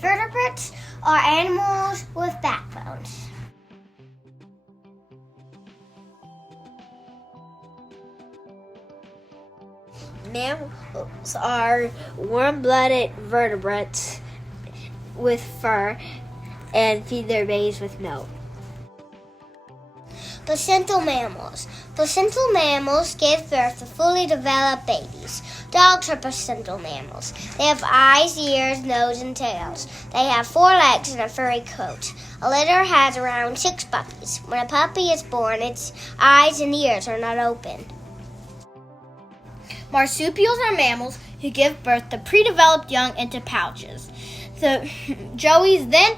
Vertebrates are animals with backbones. Mammals are warm-blooded vertebrates with fur and feed their babies with milk. Placental mammals. Placental mammals give birth to fully developed babies. Dogs are placental mammals. They have eyes, ears, nose, and tails. They have 4 legs and a furry coat. A litter has around 6 puppies. When a puppy is born, its eyes and ears are not open. Marsupials are mammals who give birth to pre-developed young into pouches. The joeys then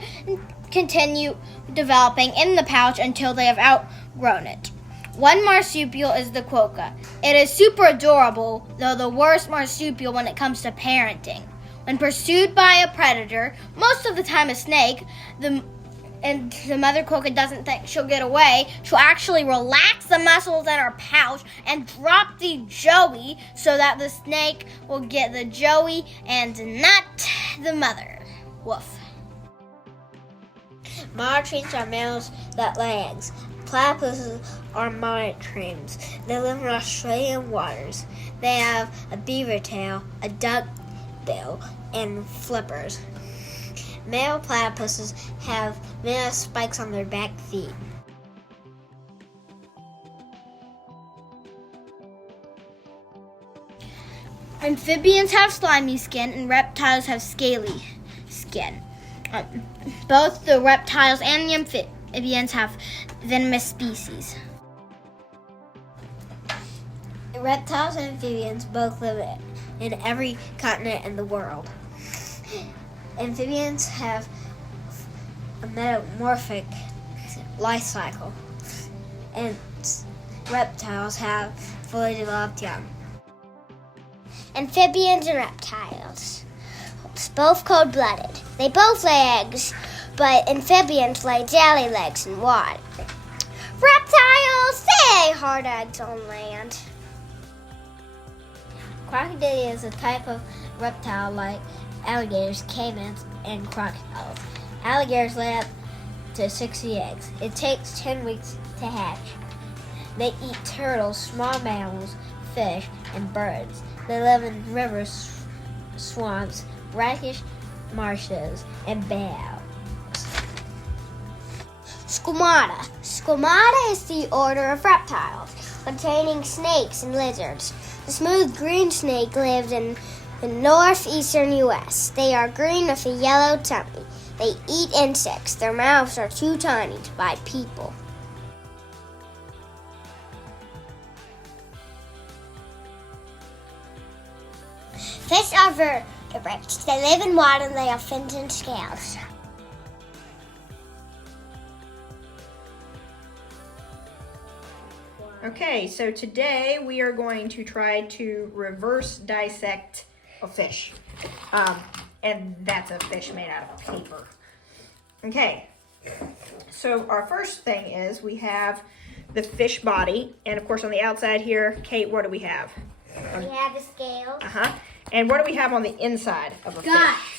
continue developing in the pouch until they have outgrown it. One marsupial is the quokka. It is super adorable, though the worst marsupial when it comes to parenting. When pursued by a predator, most of the time a snake, and the mother quokka doesn't think she'll get away, she'll actually relax the muscles in her pouch and drop the joey so that the snake will get the joey and not the mother. Woof. Monotremes are mammals that lay eggs. Platypuses are monotremes. They live in Australian waters. They have a beaver tail, a duck bill, and flippers. Male platypuses have many spikes on their back feet. Amphibians have slimy skin and reptiles have scaly skin. Both the reptiles and the amphibians have venomous species. Reptiles and amphibians both live in every continent in the world. Amphibians have a metamorphic life cycle, and reptiles have fully developed young. Amphibians and reptiles. Both cold-blooded. They both lay eggs, but amphibians lay jelly legs in water. Reptiles, they lay hard eggs on land. Crocodile is a type of reptile like alligators, caimans, and crocodiles. Alligators lay up to 60 eggs. It takes 10 weeks to hatch. They eat turtles, small mammals, fish, and birds. They live in rivers, swamps, brackish marshes, and bayous. Squamata. Squamata is the order of reptiles, containing snakes and lizards. The smooth green snake lives in the northeastern U.S. They are green with a yellow tummy. They eat insects. Their mouths are too tiny to bite people. Fish are vertebrates. They live in water and they have fins and scales. Okay, so today we are going to try to reverse dissect a fish. And that's a fish made out of paper. Okay, so our first thing is we have the fish body. And of course on the outside here, Kate, what do we have? We have the scales. And what do we have on the inside of a Guts. fish?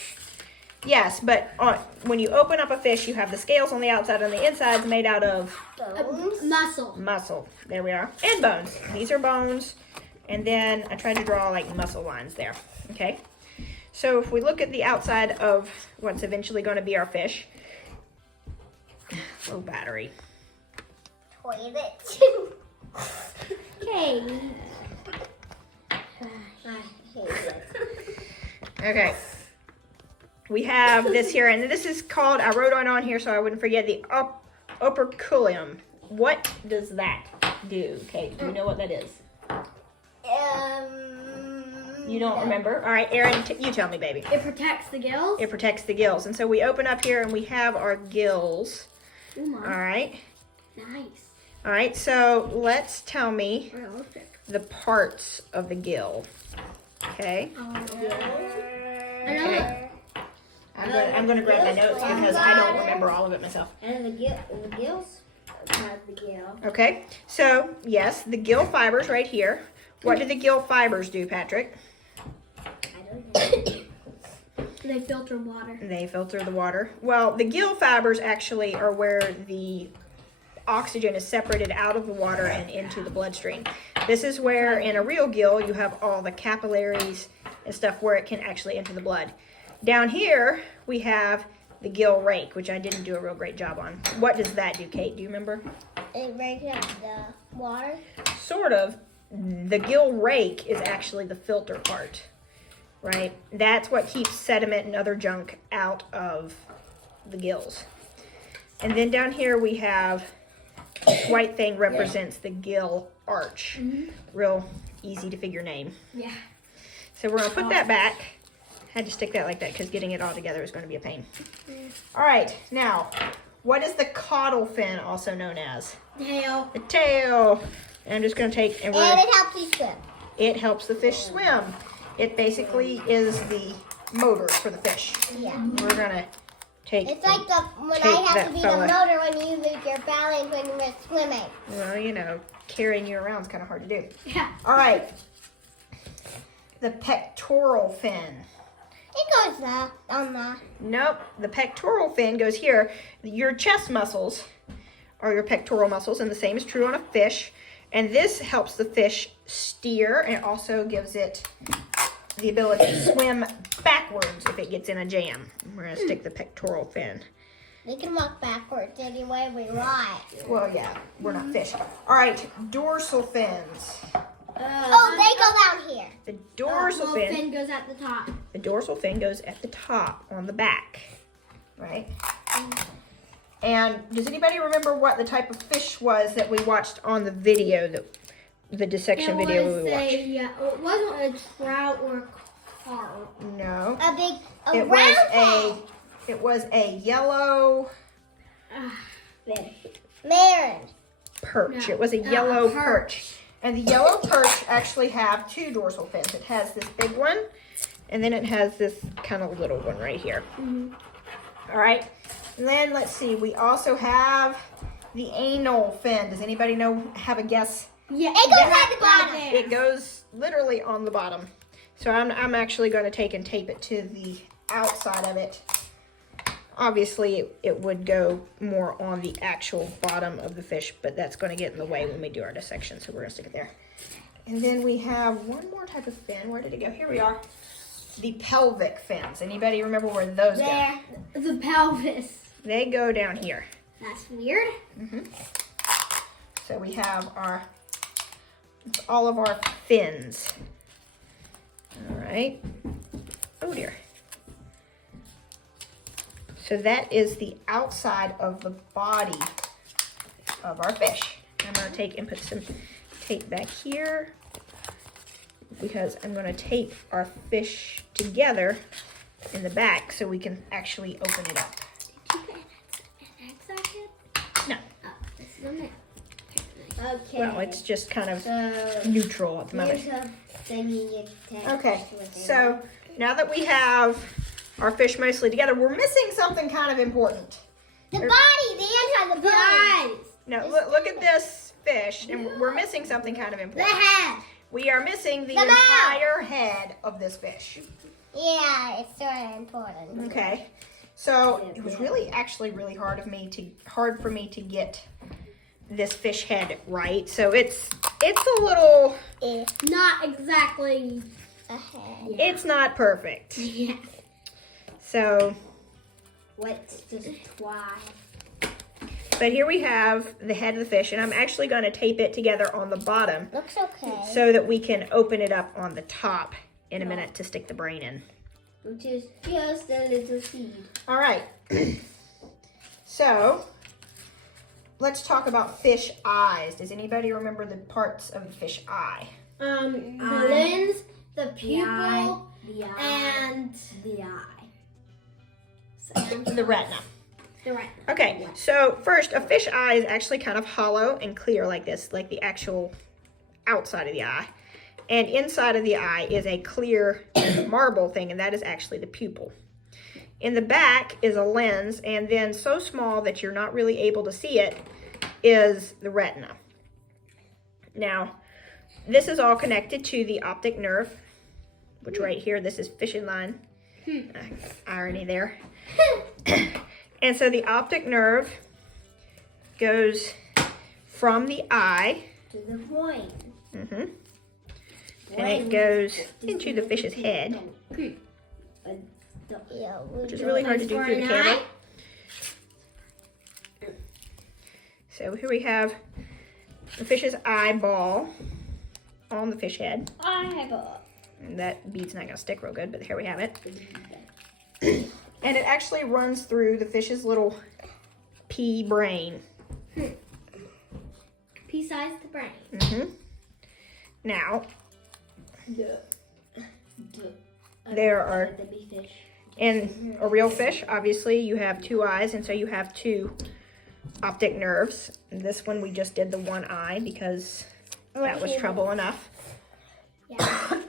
Yes, but when you open up a fish, you have the scales on the outside, and the inside's made out of Bones. Muscle. There we are. And bones. These are bones. And then I tried to draw like muscle lines there. Okay. So if we look at the outside of what's eventually going to be our fish. Low battery. Toilet. Okay. Okay. We have this here, and this is called, I wrote it on here so I wouldn't forget, the operculum. What does that do, Kate? Do you know what that is? You don't remember? All right, Erin, you tell me, baby. It protects the gills. It protects the gills. And so we open up here and we have our gills. Ooh, Mom. All right. Nice. All right, so let's tell me the parts of the gill. Okay. Okay. I'm going to grab my notes because I don't remember all of it myself. And the gills have the gill. Okay, so yes, the gill fibers right here. What do the gill fibers do, Patrick? I don't know. They filter water. They filter the water. Well, the gill fibers actually are where the oxygen is separated out of the water and into the bloodstream. This is where in a real gill you have all the capillaries and stuff where it can actually enter the blood. Down here we have the gill rake, which I didn't do a real great job on. What does that do, Kate? Do you remember? It rakes up the water. Sort of. The gill rake is actually the filter part, right? That's what keeps sediment and other junk out of the gills. And then down here we have this white thing represents the gill arch. Real easy to figure name. Yeah. So we're going to put that back. Had to stick that like that because getting it all together is going to be a pain. All right, now, what is the caudal fin also known as? Tail. The tail. And I'm just going to take and And it helps you swim. it helps the fish swim. It basically is the motor for the fish. Yeah. We're going to take. It's like when Take I have that to be fella. the motor when you lose your balance when you're swimming. Well, you know, carrying you around is kind of hard to do. Yeah. All right. The pectoral fin. It goes on the. Nope, the pectoral fin goes here. Your chest muscles are your pectoral muscles, and the same is true on a fish. And this helps the fish steer, and it also gives it the ability to swim backwards if it gets in a jam. We're going to stick the pectoral fin. We can walk backwards any way we like. Well, yeah, we're not fish. All right, dorsal fins. Oh, they go down here. The dorsal fin. goes at the top. The dorsal fin goes at the top on the back, right? And does anybody remember what the type of fish was that we watched on the video, the dissection video we watched? Yeah, it wasn't a trout or a carp. No. A It round was it was a yellow Marin. perch. No, It was a yellow perch. perch. And the yellow perch actually have two dorsal fins. It has this big one, and then it has this kind of little one right here. All right. And then let's see. We also have the anal fin. Does anybody have a guess? Yeah, It goes at the bottom. It goes literally on the bottom. So I'm actually going to take and tape it to the outside of it. Obviously, it would go more on the actual bottom of the fish, but that's going to get in the way when we do our dissection, so we're going to stick it there. And then we have one more type of fin. Where did it go? Here we are. The pelvic fins. Anybody remember where those There. the pelvis. go? They go down here. That's weird. So we have all of our fins. All right. Oh, dear. So that is the outside of the body of our fish. I'm going to take and put some tape back here because I'm going to tape our fish together in the back so we can actually open it up. No. Okay. Well, it's just kind of So neutral at the moment. here's a thing you take. Okay, so now that we have our fish mostly together, we're missing something kind of important. The body, the inside, the body. No, look at this fish, and we're missing something kind of The important. head. We are missing the mouth. entire head of this fish. Yeah, it's sort of important. Okay, so it was actually really hard for me to get this fish head right. So it's a little, Not exactly. A head. it's not perfect. Yeah. So, Let's just try. but here we have the head of the fish, and I'm actually going to tape it together on the bottom Looks okay. so that we can open it up on the top in a minute to stick the brain in. Which is just a little seed. All right. So, let's talk about fish eyes. Does anybody remember the parts of the fish eye? The lens, the pupil, The eye. and The eye. The retina. the retina. Okay, so first, a fish eye is actually kind of hollow and clear like this, like the actual outside of the eye. And inside of the eye is a clear marble thing, and that is actually the pupil. In the back is a lens, and then so small that you're not really able to see it is the retina. Now, this is all connected to the optic nerve, which right here, this is fishing line. Irony there. And so the optic nerve goes from the eye. To the point. And it goes into the fish's head, which is really hard to do through the camera. So here we have the fish's eyeball on the fish head. Eyeball. And that bead's not going to stick real good, but here we have it. And it actually runs through the fish's little pea brain. Pea-sized the brain. Now, there are, in a real fish, obviously, you have two eyes, and so you have two optic nerves. This one, we just did the one eye because that was trouble enough. Yeah.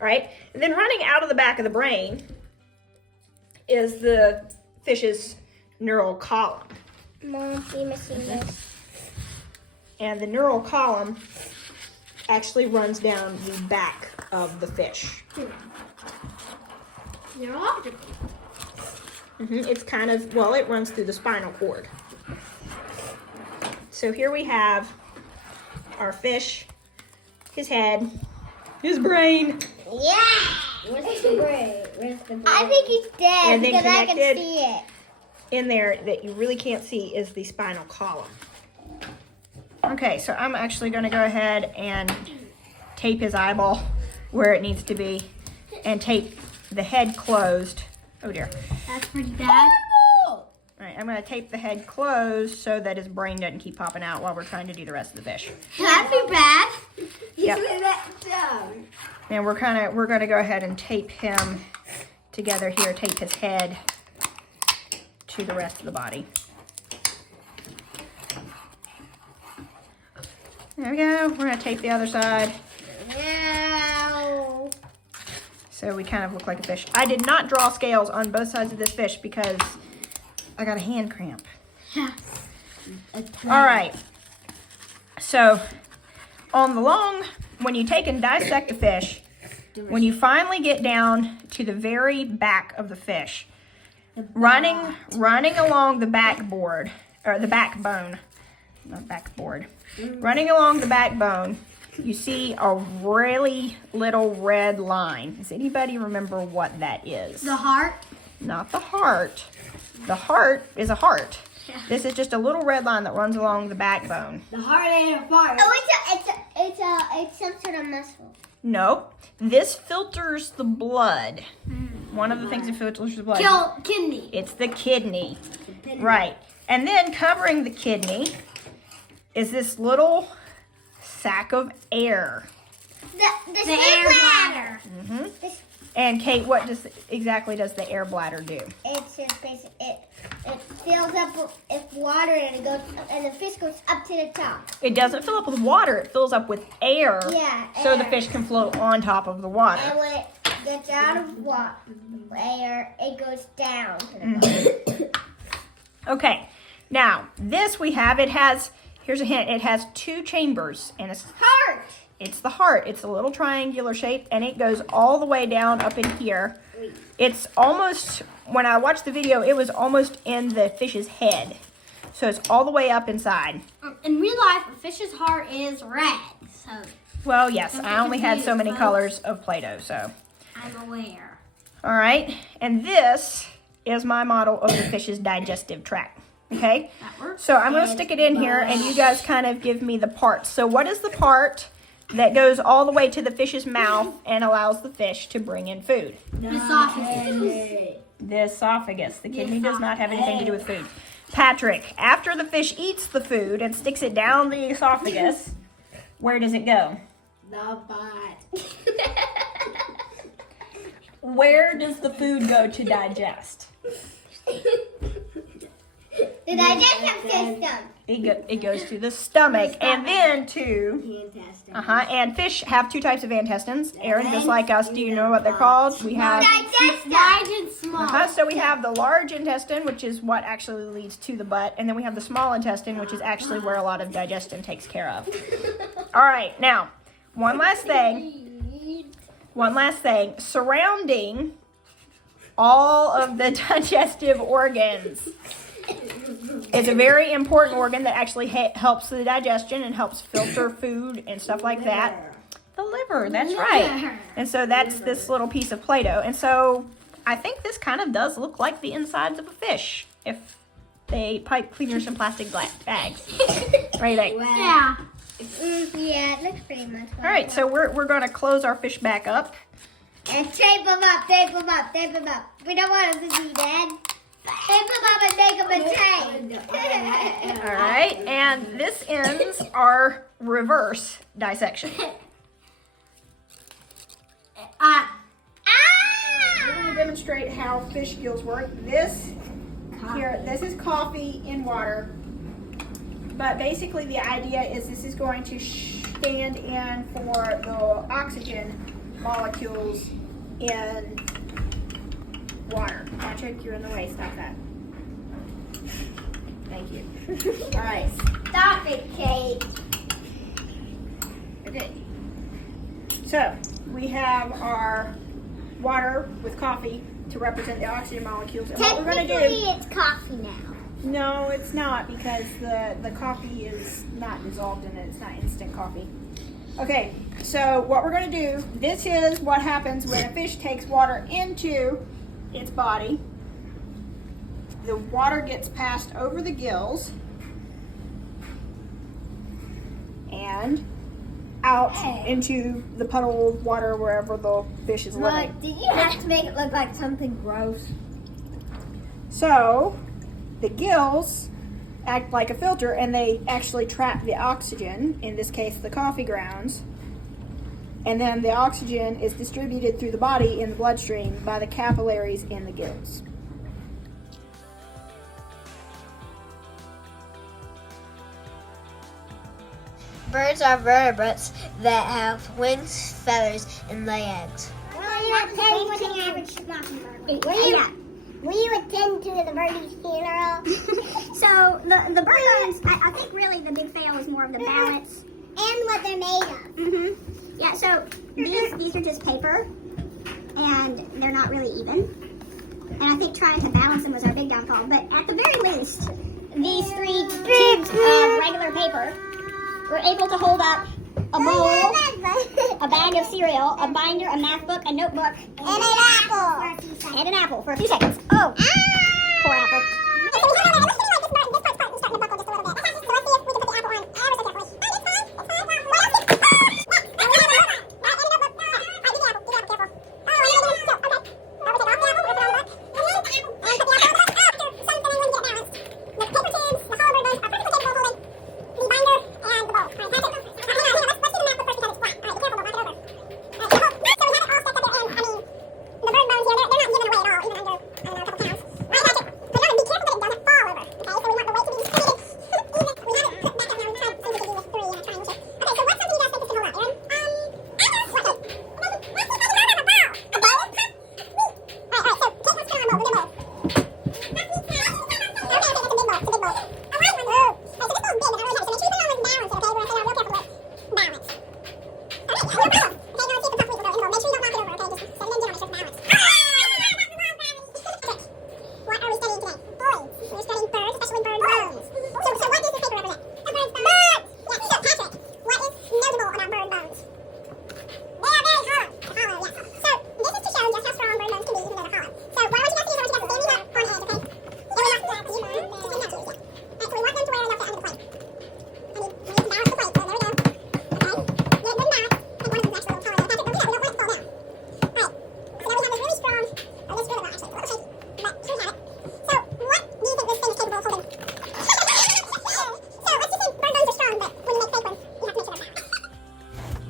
All right, and then running out of the back of the brain is the fish's neural column. Mom, you missing this? And the neural column actually runs down the back of the fish. Neurological. It's kind of, well, it runs through the spinal cord. So here we have our fish, his head, his brain. Yeah! Where's the brain? Where's the brain? I think he's dead And then because I can connected- see it. In there that you really can't see is the spinal column. Okay, so I'm actually going to go ahead and tape his eyeball where it needs to be and tape the head closed. Oh dear. That's pretty bad. All right, I'm going to tape the head closed so that his brain doesn't keep popping out while we're trying to do the rest of the fish. That'd be bad. Yep. that down. And we're going to go ahead and tape him together here, tape his head to the rest of the body. There we go. We're going to tape the other side. Ow. So we kind of look like a fish. I did not draw scales on both sides of this fish because I got a hand cramp. All right. So on the long, when you take and dissect a fish, when you finally get down to the very back of the fish, running along the backboard, or the backbone, not backboard, running along the backbone, you see a really little red line. Does anybody remember what that is? The heart. Not the heart. The heart is a heart. This is just a little red line that runs along the backbone. The heart ain't a fart. Oh, it's some sort of muscle. Nope. This filters the blood. One of the things that filters the blood. Kidney. It's the kidney. Right. And then covering the kidney is this little sac of air. The air bladder. And Kate, what exactly does the air bladder do? It's just basically it fills up with water and it goes and the fish goes up to the top. It doesn't fill up with water. It fills up with air. Yeah, So the air. fish can float on top of the water. And when it gets out of air, it goes down to the bottom. Okay. Now, this we have, here's a hint, it has two chambers and it's Heart. It's the heart. It's a little triangular shape, and it goes all the way down up in here. It's almost, when I watched the video, it was almost in the fish's head. So it's all the way up inside. In real life, a fish's heart is red. So Well, yes, Don't I be only had so confused, many folks. colors of Play-Doh, so. I'm aware. All right, and this is my model of the fish's digestive tract. Okay? That works. So I'm going to stick it in here, and you guys kind of give me the parts. So what is the part that goes all the way to the fish's mouth and allows the fish to bring in food? Esophagus. The esophagus. The kidney does not have anything to do with food. Patrick, after the fish eats the food and sticks it down the esophagus, where does it go? The butt. Where does the food go to digest? The digestive system. It goes to the stomach and then to... Fantastic. And fish have two types of intestines. Aaron, just like us, do you know what they're called? We have... Digestive. Large and small. So we have the large intestine, which is what actually leads to the butt, and then we have the small intestine, which is actually where a lot of digestion takes care of. All right, now, one last thing. one last thing. Surrounding all of the digestive organs is a very important organ that actually helps the digestion and helps filter food and stuff like that. The liver, that's right. And so that's this little piece of Play-Doh. And so I think this kind of does look like the insides of a fish if they pipe cleaners and plastic bags. What do you think? Yeah. Yeah, it looks pretty much like All right, so we're going to close our fish back up. And tape them up, tape them up, tape them up. We don't want them to be dead. Tape them up and make them a tape. All right, and this ends our reverse dissection. We're going to demonstrate how fish gills work. This is coffee in water. But basically the idea is this is going to stand in for the oxygen molecules in water. Patrick, you're in the way. Stop that. Thank you. All right. Stop it, Kate. Okay. So we have our water with coffee to represent the oxygen molecules. And what we're going to do... Technically, it's coffee now. No, it's not, because the coffee is not dissolved in it. It's not instant coffee. Okay, so what we're going to do, this is what happens when a fish takes water into its body. The water gets passed over the gills and out into the puddle of water wherever the fish is living. Did you have to make it look like something gross? So the gills act like a filter, and they actually trap the oxygen, in this case the coffee grounds, and then the oxygen is distributed through the body in the bloodstream by the capillaries in the gills. Birds are vertebrates that have wings, feathers, and lay eggs. Will you attend to the birdie's funeral? So the birds, I think really the big fail is more of the balance. And what they're made of. Mm-hmm. Yeah, so these are just paper, and they're not really even. And I think trying to balance them was our big downfall. But at the very least, these 3 tubes of regular paper were able to hold up a bowl, a bag of cereal, a binder, a math book, a notebook, And an apple. and an apple for a few seconds. Oh, poor apple.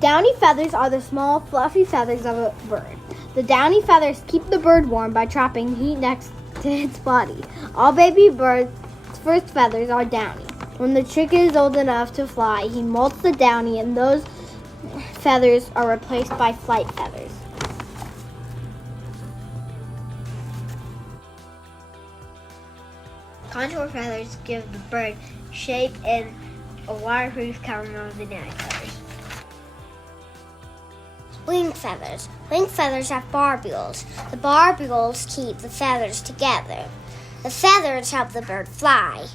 Downy feathers are the small, fluffy feathers of a bird. The downy feathers keep the bird warm by trapping heat next to its body. All baby birds' first feathers are downy. When the chick is old enough to fly, he molts the downy, and those feathers are replaced by flight feathers. Contour feathers give the bird shape and a waterproof covering over the downy feathers. Wing feathers. Wing feathers have barbules. The barbules keep the feathers together. The feathers help the bird fly.